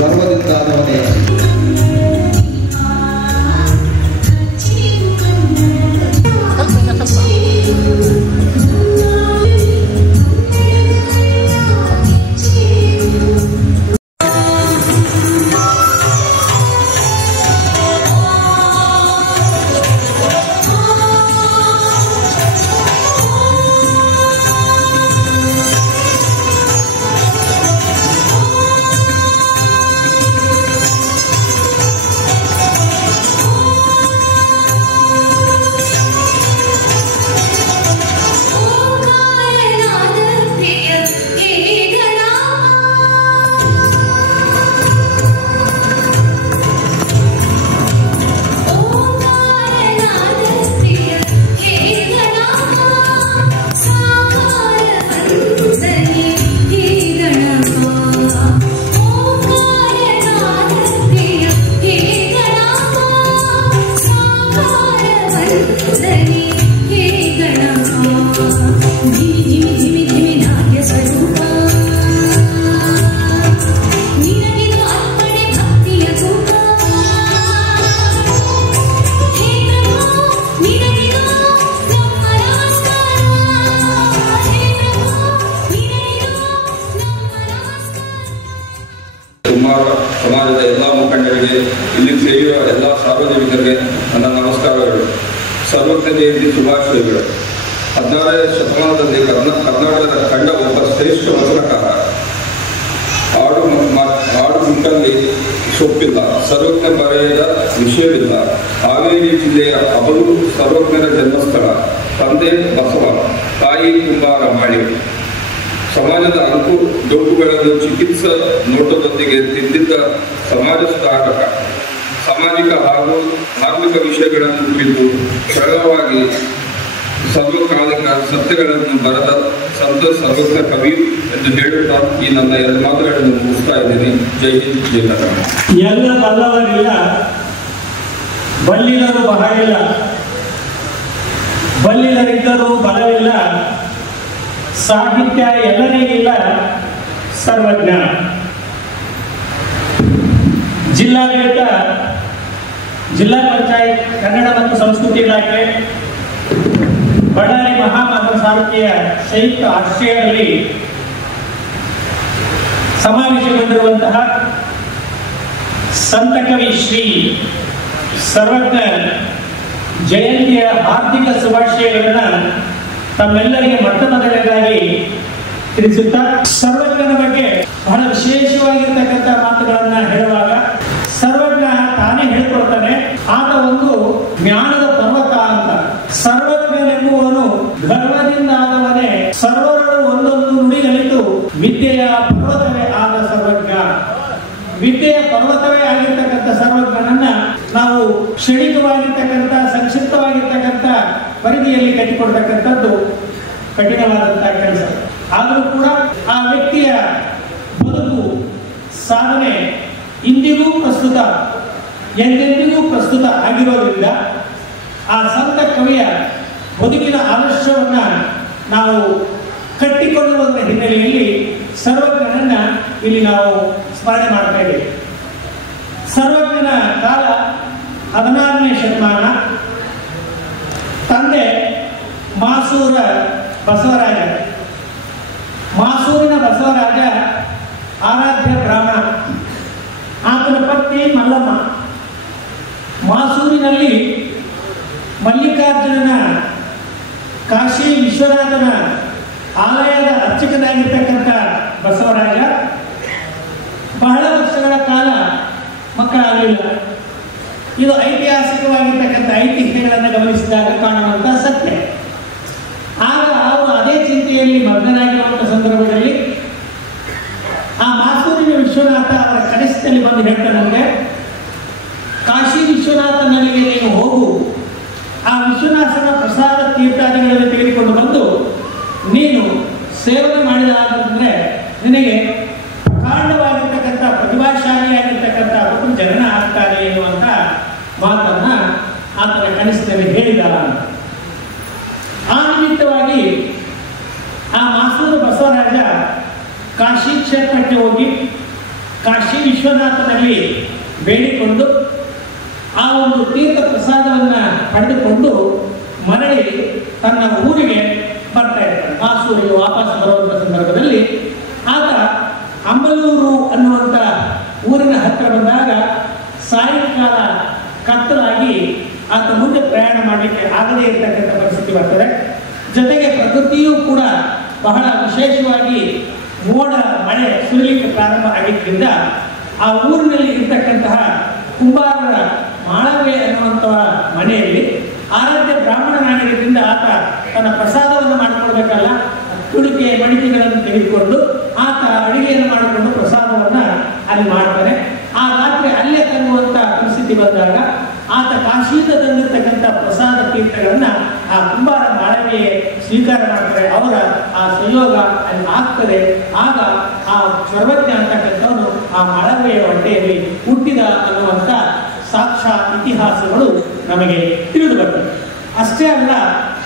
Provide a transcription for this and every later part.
ಗರ್ವದಿಂದಾದವನೇ. ಸಮಾಜದ ಎಲ್ಲ ಮುಖಂಡರಿಗೆ, ಇಲ್ಲಿ ಸೇರಿರುವ ಎಲ್ಲ ಸಾರ್ವಜನಿಕರಿಗೆ ನನ್ನ ನಮಸ್ಕಾರಗಳು. ಸರ್ವಜ್ಞ ಜಯಂತಿ ಶುಭಾಶಯಗಳು. 16ನೇ ಶತಮಾನದಲ್ಲಿ ಕರ್ನಾಟಕದ ಕಂಡ ಒಬ್ಬ ಶ್ರೇಷ್ಠ ವಚನಕಾರ. ಆಡು ಮುಟ್ಟಲ್ಲಿ ಸೊಪ್ಪಿಲ್ಲ, ಸರ್ವಜ್ಞ ಬರೆಯದ ವಿಷಯವಿಲ್ಲ. ಹಾವೇರಿ ಜಿಲ್ಲೆಯ ಅವಳು ಸರ್ವಜ್ಞರ ಜನ್ಮಸ್ಥಳ. ತಂದೆ ಬಸವ, ತಾಯಿ ಕುಂಬಾರ ಮಾಳಿ. ಸಮಾಜದ ಅಂಕು ಡೊಂಕುಗಳನ್ನು ಚಿಕಿತ್ಸಾ ನೋಟದೊಂದಿಗೆ ತಿದ್ದಿದ್ದ ಸಮಾಜ ಸುಧಾರಕ. ಸಾಮಾಜಿಕ ಹಾಗೂ ಧಾರ್ಮಿಕ ವಿಷಯಗಳನ್ನು ಕುರಿತು ಸರಳವಾಗಿ ಸರ್ವಕಾಲಿಕ ಸತ್ಯಗಳನ್ನು ಬರೆದ ಸಂತ ಸರ್ವಜ್ಞ ಕವಿ ಎಂದು ಹೇಳುತ್ತಾ ಈ ನನ್ನ 2 ಮಾತುಗಳನ್ನು ಮುಗಿಸ್ತಾ ಇದ್ದೀನಿ. ಜೈ ಹಿಂದ್, ಜೈ ಕರ್ನಾಟಕ. ಎಲ್ಲ ಬಲ್ಲವರಿಲ್ಲ, ಬಲ್ಲಿದರು ಬಹಳಿಲ್ಲ, ಬಲ್ಲಿದರಿದ್ದರೂ ಬಲವಿಲ್ಲ, ಸಾಹಿತ್ಯ ಎಲ್ಲರಿಗಿಲ್ಲ, ಸರ್ವಜ್ಞ. ಜಿಲ್ಲಾಡಳಿತ, ಜಿಲ್ಲಾ ಪಂಚಾಯತ್, ಕನ್ನಡ ಮತ್ತು ಸಂಸ್ಕೃತಿ ಇಲಾಖೆ, ಬಳ್ಳಾರಿ ಮಹಾಮಹಾ ಸಾಹಿತ್ಯ ಸಂಯುಕ್ತ ಆಶ್ರಯದಲ್ಲಿ ಸಮಾವೇಶಗೊಂಡಿರುವಂತಹ ಸಂತ ಕವಿ ಶ್ರೀ ಸರ್ವಜ್ಞ ಜಯಂತಿಯ ಹಾರ್ದಿಕ ಶುಭಾಶಯಗಳನ್ನು ತಮ್ಮೆಲ್ಲರಿಗೆ ಮೊದಲನೇದಾಗಿ ತಿಳಿಸುತ್ತಾ, ಸರ್ವಜ್ಞನ ಬಗ್ಗೆ ಬಹಳ ವಿಶೇಷವಾಗಿರ್ತಕ್ಕಂಥ ಮಾತುಗಳನ್ನ ಹೇಳುವಾಗ ಸರ್ವಜ್ಞ ತಾನೇ ಹೇಳ್ಕೊಳ್ತಾನೆ, ಆತ ಒಂದು ಜ್ಞಾನದ ಪರ್ವತ ಅಂತ. ಸರ್ವಜ್ಞನೆಂಬುವನು ಗರ್ವದಿಂದ ಆದವನೇ, ಸರ್ವರನ್ನು ಒಂದೊಂದು ನುಡಿ ಕಲಿತು ವಿದ್ಯೆಯ ಪರ್ವತವೇ ಆದ ಸರ್ವಜ್ಞ. ವಿದ್ಯೆಯ ಪರ್ವತವೇ ಆಗಿರ್ತಕ್ಕಂಥ ಸರ್ವಜ್ಞನನ್ನ ನಾವು ಕ್ಷಣಿಕವಾಗಿರ್ತಕ್ಕಂಥ ಸಂಕ್ಷಿಪ್ತವಾಗಿರ್ತಕ್ಕಂಥ ಪರಿಧಿಯಲ್ಲಿ ಕಟ್ಟಿಕೊಡ್ತಕ್ಕಂಥದ್ದು ಕಠಿಣವಾದಂತಹ ಕೆಲಸ. ಆದರೂ ಕೂಡ ಆ ವ್ಯಕ್ತಿಯ ಬದುಕು, ಸಾಧನೆ ಇಂದಿಗೂ ಪ್ರಸ್ತುತ, ಎಂದೆಂದಿಗೂ ಪ್ರಸ್ತುತ ಆಗಿರೋದ್ರಿಂದ ಆ ಸಂತ ಕವಿಯ ಬದುಕಿನ ಆದರ್ಶವನ್ನ ನಾವು ಕಟ್ಟಿಕೊಳ್ಳುವುದರ ಹಿನ್ನೆಲೆಯಲ್ಲಿ ಸರ್ವಜ್ಞನನ್ನ ಇಲ್ಲಿ ನಾವು ಸ್ಮರಣೆ ಮಾಡ್ತಾ ಇದ್ದೇವೆ. ಸರ್ವಜ್ಞನ ಕಾಲ 16ನೇ ಶತಮಾನ. ತಂದೆ ಮಾಸೂರ ಬಸವರಾಜ. ಮಾಸೂರಿನ ಬಸವರಾಜ ಆರಾಧ್ಯ ಬ್ರಾಹ್ಮಣ. ಆತನ ಪತ್ನಿ ಮಲ್ಲಮ್ಮ. ಮಾಸೂರಿನಲ್ಲಿ ಮಲ್ಲಿಕಾರ್ಜುನನ, ಕಾಶಿ ವಿಶ್ವನಾಥನ ಆಲಯದ ಅರ್ಚಕನಾಗಿರ್ತಕ್ಕಂಥ ಬಸವರಾಜ ಬಹಳ ವರ್ಷಗಳ ಕಾಲ ಮಕ್ಕಳಾಗಲಿಲ್ಲ. ಇದು ಐತಿಹಾಸಿಕವಾಗಿರ್ತಕ್ಕಂಥ ಐತಿಹ್ಯಗಳನ್ನು ಗಮನಿಸಿದಾಗ ಕಾಣುವಂತಹ ಸತ್ಯ. ಆಗ ಅವರು ಅದೇ ಚಿಂತೆಯಲ್ಲಿ ಮಗ್ನರಾಗಿರುವಂಥ ಸಂದರ್ಭದಲ್ಲಿ ಆ ಮಾಸೂರಿನ ವಿಶ್ವನಾಥ ಅವರ ಕನಸಿನಲ್ಲಿ ಬಂದು ಹೇಳ್ತಾನಂತೆ, ಕಾಶಿ ವಿಶ್ವನಾಥನಿಗೆ ನೀನು ಹೋಗು, ಆ ವಿಶ್ವನಾಥನ ಪ್ರಸಾದ ತೀರ್ಥಾದಿಗಳನ್ನು ತೆಗೆದುಕೊಂಡು ಬಂದು ನೀನು ಸೇವನೆ ಮಾಡಿದಾದ್ರೆ ನಿನಗೆ ಪ್ರಕಾಂಡವಾಗಿರ್ತಕ್ಕಂಥ ಪ್ರತಿಭಾಶಾಲಿಯಾಗಿರ್ತಕ್ಕಂಥ ಮತ್ತು ಜನನ ಆಗ್ತಾರೆ ಎನ್ನುವಂಥ ಮಾತನ್ನ ಆತನ ಕನಸಿನಲ್ಲಿ ಹೇಳಿದಾರ. ಆ ನಿಮಿತ್ತವಾಗಿ ಆ ಮಾಸೂರು ಬಸವರಾಜ ಕಾಶಿ ಕ್ಷೇತ್ರಕ್ಕೆ ಹೋಗಿ ಕಾಶಿ ವಿಶ್ವನಾಥನಲ್ಲಿ ಬೇಡಿಕೊಂಡು ಆ ಒಂದು ತೀರ್ಥ ಪ್ರಸಾದವನ್ನ ಪಡೆದುಕೊಂಡು ಮರಳಿ ತನ್ನ ಊರಿಗೆ ಬರ್ತಾ ಇರ್ತಾನೆ. ಮಾಸೂರಿಗೆ ವಾಪಸ್ ಬರುವಂತ ಸಂದರ್ಭದಲ್ಲಿ ಆತ ಅಂಬಲೂರು ಅನ್ನುವಂಥ ಊರಿನ ಹತ್ತಿರ ಬಂದಾಗ ಸಾಯಂಕಾಲ ಕತ್ತಲಾಗಿ ಆತ ಮುಂದೆ ಪ್ರಯಾಣ ಮಾಡಲಿಕ್ಕೆ ಆಗದೇ ಇರತಕ್ಕಂಥ ಪರಿಸ್ಥಿತಿ ಬರ್ತದೆ. ಜೊತೆಗೆ ಪ್ರಕೃತಿಯೂ ಕೂಡ ಬಹಳ ವಿಶೇಷವಾಗಿ ಮೋಡ ಮಳೆ ಸುರಿಲಿಕ್ಕೆ ಪ್ರಾರಂಭ ಆಗಿದ್ದರಿಂದ ಆ ಊರಿನಲ್ಲಿ ಇರ್ತಕ್ಕಂತಹ ಕುಂಬಾರರ ಮಾಳವೆ ಅನ್ನುವಂತಹ ಮನೆಯಲ್ಲಿ ಆರಾಧ್ಯ ಬ್ರಾಹ್ಮಣನಾಗಿರೋದ್ರಿಂದ ಆತ ತನ್ನ ಪ್ರಸಾದವನ್ನು ಮಾಡಿಕೊಳ್ಬೇಕಲ್ಲ, ತುಳಿಕೆ ಮಡಿಕೆಗಳನ್ನು ತೆಗೆದುಕೊಂಡು ಆತ ಅಡುಗೆಯನ್ನು ಮಾಡಿಕೊಂಡು ಪ್ರಸಾದವನ್ನ ಅಲ್ಲಿ ಮಾಡ್ತಾನೆ. ಆ ರಾತ್ರಿ ಅಲ್ಲೇ ತಂಗುವಂತ ಪರಿಸ್ಥಿತಿ ಬಂದಾಗ ಆತ ಕಾಶಿಯಿಂದ ತಂದಿರ್ತಕ್ಕಂಥ ಪ್ರಸಾದ ತೀರ್ಥಗಳನ್ನ ಆ ಕುಂಬಾರ ಮಾಳವಿಗೆ ಸ್ವೀಕಾರ ಮಾಡ್ತಾರೆ. ಅವರ ಆ ಸಂಯೋಗ ಅಲ್ಲಿ ಆಗ್ತದೆ. ಆಗ ಆ ಸರ್ವಜ್ಞ ಅಂತಕ್ಕಂಥವನು ಆ ಮಾಳವಿಯ ಹೊಟ್ಟೆಯಲ್ಲಿ ಹುಟ್ಟಿದ ಅನ್ನುವಂಥ ಸಾಕ್ಷಾತ್ ಇತಿಹಾಸಗಳು ನಮಗೆ ತಿಳಿದು ಬರ್ತವೆ. ಅಷ್ಟೇ ಅಲ್ಲ,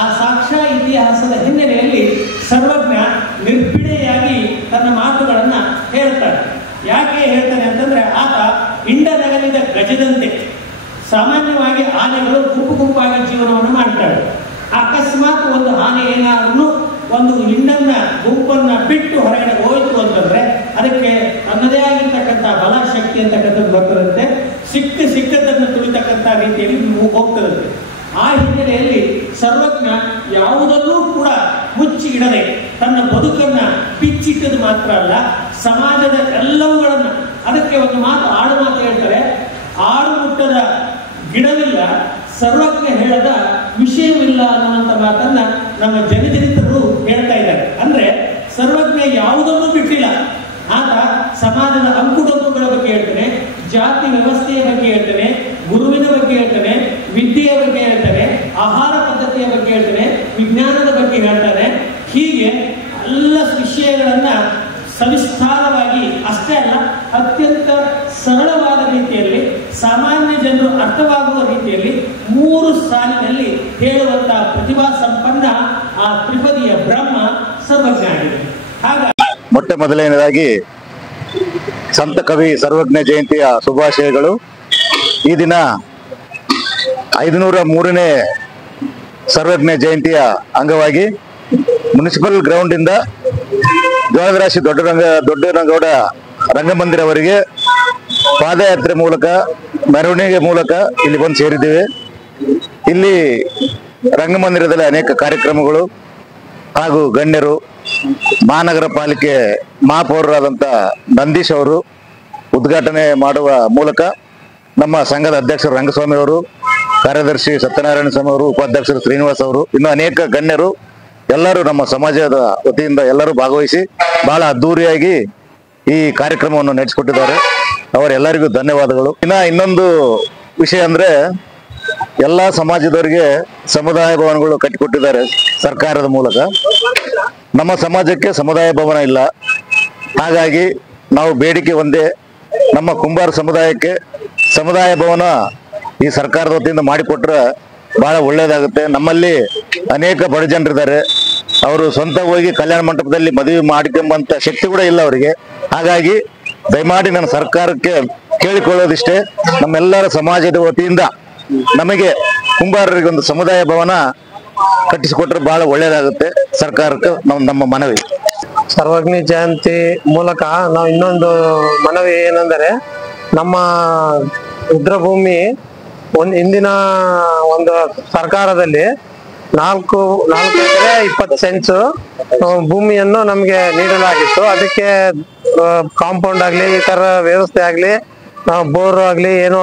ಆ ಸಾಕ್ಷಾ ಇತಿಹಾಸದ ಹಿನ್ನೆಲೆಯಲ್ಲಿ ಸರ್ವಜ್ಞ ನಿರ್ಭಿಡೆಯಾಗಿ ತನ್ನ ಮಾತುಗಳನ್ನ ಹೇಳ್ತಾನೆ. ಯಾಕೆ ಹೇಳ್ತಾನೆ ಅಂತಂದ್ರೆ ಆತ ಹಿಂಡನಗಲಿದ ಗಜದಂತೆ. ಸಾಮಾನ್ಯವಾಗಿ ಆನೆಗಳು ಗುಂಪು ಗುಂಪಾಗಿ ಜೀವನವನ್ನು ಮಾಡ್ತಾರೆ. ಅಕಸ್ಮಾತ್ ಒಂದು ಆನೆ ಏನಾದ್ರೂ ಒಂದು ಹಿಂಡನ್ನ ಗುಂಪನ್ನ ಬಿಟ್ಟು ಹೊರಗಡೆ ಹೋಯಿತು ಅಂತಂದ್ರೆ ಅದಕ್ಕೆ ತನ್ನದೇ ಆಗಿರ್ತಕ್ಕಂಥ ಬಲ ಶಕ್ತಿ ಅಂತಕ್ಕಂಥದ್ದು ಬರ್ತದಂತೆ. ಸಿಕ್ಕದನ್ನು ತುಳಿತಕ್ಕಂಥ ರೀತಿಯಲ್ಲಿ ಹೋಗ್ತದಂತೆ. ಆ ಹಿನ್ನೆಲೆಯಲ್ಲಿ ಸರ್ವಜ್ಞ ಯಾವುದನ್ನೂ ಕೂಡ ಮುಚ್ಚಿ ಇಡದೆ ತನ್ನ ಬದುಕನ್ನ ಬಿಚ್ಚಿಟ್ಟದು ಮಾತ್ರ ಅಲ್ಲ, ಸಮಾಜದ ಎಲ್ಲವುಗಳನ್ನ, ಅದಕ್ಕೆ ಒಂದು ಮಾತು ಆಡು ಮಾತು ಹೇಳ್ತಾರೆ, ಆಡು ಮುಟ್ಟದ ಗಿಡವಿಲ್ಲ, ಸರ್ವಜ್ಞ ಹೇಳದ ವಿಷಯವಿಲ್ಲ ಅನ್ನುವಂಥ ಮಾತನ್ನ ನಮ್ಮ ಜನಚರಿತರು ಹೇಳ್ತಾ ಇದ್ದಾರೆ. ಅಂದ್ರೆ ಸರ್ವಜ್ಞ ಯಾವುದನ್ನೂ ಬಿಟ್ಟಿಲ್ಲ. ಆತ ಸಮಾಜದ ಅಂಕುಡೊಂಕುಗಳ ಬಗ್ಗೆ ಹೇಳ್ತಾನೆ, ಜಾತಿ ವ್ಯವಸ್ಥೆಯ ಬಗ್ಗೆ ಹೇಳ್ತಾನೆ, ಗುರುವಿನ ಬಗ್ಗೆ ಹೇಳ್ತಾನೆ, ವಿದ್ಯೆಯ ಬಗ್ಗೆ ಹೇಳ್ತಾನೆ, ಆಹಾರ ಪದ್ಧತಿಯ ಬಗ್ಗೆ ಹೇಳ್ತಾನೆ, ವಿಜ್ಞಾನದ ಬಗ್ಗೆ ಹೇಳ್ತಾನೆ. ಹೀಗೆ ಎಲ್ಲ ವಿಷಯಗಳನ್ನ ಸವಿಸ್ತಾರವಾಗಿ, ಅಷ್ಟೇ ಅಲ್ಲ ಅತ್ಯಂತ ಸರಳವಾದ ರೀತಿಯಲ್ಲಿ, ಸಾಮಾನ್ಯ ಜನರು ಅರ್ಥವಾಗುವ ರೀತಿಯಲ್ಲಿ 3 ಸಾಲಿನಲ್ಲಿ ಹೇಳುವಂತಹ ಪ್ರತಿಭಾ ಸಂಪನ್ನ ಆ ತ್ರಿಪದಿಯ ಬ್ರಹ್ಮ ಸರ್ವಜ್ಞ ಆಗಿದೆ. ಹಾಗಾಗಿ ಮೊಟ್ಟ ಮೊದಲನೇದಾಗಿ ಸಂತ ಕವಿ ಸರ್ವಜ್ಞ ಜಯಂತಿಯ ಶುಭಾಶಯಗಳು. ಈ ದಿನ 503ನೇ ಸರ್ವಜ್ಞ ಜಯಂತಿಯ ಅಂಗವಾಗಿ ಮುನ್ಸಿಪಲ್ ಗ್ರೌಂಡ್ ಇಂದ ಜೋಳದರಾಶಿ ದೊಡ್ಡರಂಗೌಡ ರಂಗಮಂದಿರವರೆಗೆ ಪಾದಯಾತ್ರೆ ಮೂಲಕ, ಮೆರವಣಿಗೆ ಮೂಲಕ ಇಲ್ಲಿ ಬಂದು ಸೇರಿದ್ದೇವೆ. ಇಲ್ಲಿ ರಂಗಮಂದಿರದಲ್ಲಿ ಅನೇಕ ಕಾರ್ಯಕ್ರಮಗಳು ಹಾಗೂ ಗಣ್ಯರು, ಮಹಾನಗರ ಪಾಲಿಕೆ ಮಹಾಪೌರರಾದಂಥ ನಂದೀಶ್ ಅವರು ಉದ್ಘಾಟನೆ ಮಾಡುವ ಮೂಲಕ ನಮ್ಮ ಸಂಘದ ಅಧ್ಯಕ್ಷರು ರಂಗಸ್ವಾಮಿ ಅವರು, ಕಾರ್ಯದರ್ಶಿ ಸತ್ಯನಾರಾಯಣ ಸ್ವಾಮಿ ಅವರು, ಉಪಾಧ್ಯಕ್ಷರು ಶ್ರೀನಿವಾಸ್ ಅವರು, ಇನ್ನು ಅನೇಕ ಗಣ್ಯರು ಎಲ್ಲರೂ ನಮ್ಮ ಸಮಾಜದ ವತಿಯಿಂದ ಎಲ್ಲರೂ ಭಾಗವಹಿಸಿ ಬಹಳ ಅದ್ದೂರಿಯಾಗಿ ಈ ಕಾರ್ಯಕ್ರಮವನ್ನು ನಡೆಸಿಕೊಟ್ಟಿದ್ದಾರೆ. ಅವರೆಲ್ಲರಿಗೂ ಧನ್ಯವಾದಗಳು. ಇನ್ನೊಂದು ವಿಷಯ ಅಂದ್ರೆ ಎಲ್ಲಾ ಸಮಾಜದವರಿಗೆ ಸಮುದಾಯ ಭವನಗಳು ಕಟ್ಟಿಕೊಟ್ಟಿದ್ದಾರೆ ಸರ್ಕಾರದ ಮೂಲಕ. ನಮ್ಮ ಸಮಾಜಕ್ಕೆ ಸಮುದಾಯ ಭವನ ಇಲ್ಲ. ಹಾಗಾಗಿ ನಾವು ಬೇಡಿಕೆ ಒಂದೇ, ನಮ್ಮ ಕುಂಬಾರ ಸಮುದಾಯಕ್ಕೆ ಸಮುದಾಯ ಭವನ ಈ ಸರ್ಕಾರದ ವತಿಯಿಂದ ಮಾಡಿಕೊಟ್ರೆ ಬಹಳ ಒಳ್ಳೇದಾಗುತ್ತೆ. ನಮ್ಮಲ್ಲಿ ಅನೇಕ ಬಡ ಜನರಿದ್ದಾರೆ, ಅವರು ಸ್ವಂತ ಹೋಗಿ ಕಲ್ಯಾಣ ಮಂಟಪದಲ್ಲಿ ಮದುವೆ ಮಾಡಿಕೊಂಬಂತ ಶಕ್ತಿ ಕೂಡ ಇಲ್ಲ ಅವರಿಗೆ. ಹಾಗಾಗಿ ದಯಮಾಡಿ ನಾನು ಸರ್ಕಾರಕ್ಕೆ ಕೇಳಿಕೊಳ್ಳೋದಿಷ್ಟೇ, ನಮ್ಮೆಲ್ಲರ ಸಮಾಜದ ವತಿಯಿಂದ ನಮಗೆ ಕುಂಬಾರರಿಗೆ ಒಂದು ಸಮುದಾಯ ಭವನ ಕಟ್ಟಿಸಿಕೊಟ್ರೆ ಬಹಳ ಒಳ್ಳೇದಾಗುತ್ತೆ. ಸರ್ಕಾರಕ್ಕೆ ನಮ್ಮ ಮನವಿ. ಸರ್ವಜ್ಞ ಜಯಂತಿ ಮೂಲಕ ನಾವು ಇನ್ನೊಂದು ಮನವಿ ಏನಂದರೆ, ನಮ್ಮ ರುದ್ರಭೂಮಿ ಹಿಂದಿನ ಒಂದು ಸರ್ಕಾರದಲ್ಲಿ 4 ಎಕರೆ 20 ಸೆಂಟ್ಸ್ ಭೂಮಿಯನ್ನು ನಮಗೆ ನೀಡಲಾಗಿತ್ತು. ಅದಕ್ಕೆ ಕಾಂಪೌಂಡ್ ಆಗ್ಲಿ, ಈ ತರ ವ್ಯವಸ್ಥೆ ಆಗ್ಲಿ, ಬೋರ್ ಆಗ್ಲಿ ಏನು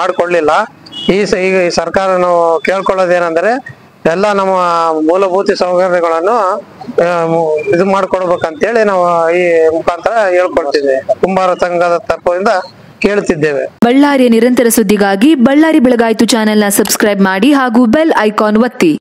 ಮಾಡ್ಕೊಳ್ಳಿಲ್ಲ. ಈಗ ಈ ಸರ್ಕಾರ ನಾವು ಕೇಳ್ಕೊಳ್ಳೋದೇನಂದ್ರೆ, ಎಲ್ಲ ನಮ್ಮ ಮೂಲಭೂತ ಸೌಕರ್ಯಗಳನ್ನು ಇದು ಮಾಡ್ಕೊಡ್ಬೇಕಂತೇಳಿ ನಾವು ಈ ಮುಖಾಂತರ ಹೇಳ್ಕೊಳ್ತಿದ್ದೇವೆ. ಕುಂಬಾರ ಸಂಘದ ತರಫಿಂದ ಕೇಳುತ್ತಿದ್ದೇವೆ. ಬಳ್ಳಾರಿಯ ನಿರಂತರ ಸುದ್ದಿಗಾಗಿ ಬಳ್ಳಾರಿ ಬೆಳಗಾಯಿತು ಚಾನೆಲ್ನ ಸಬ್ಸ್ಕ್ರೈಬ್ ಮಾಡಿ ಹಾಗೂ ಬೆಲ್ ಐಕಾನ್ ಒತ್ತಿ.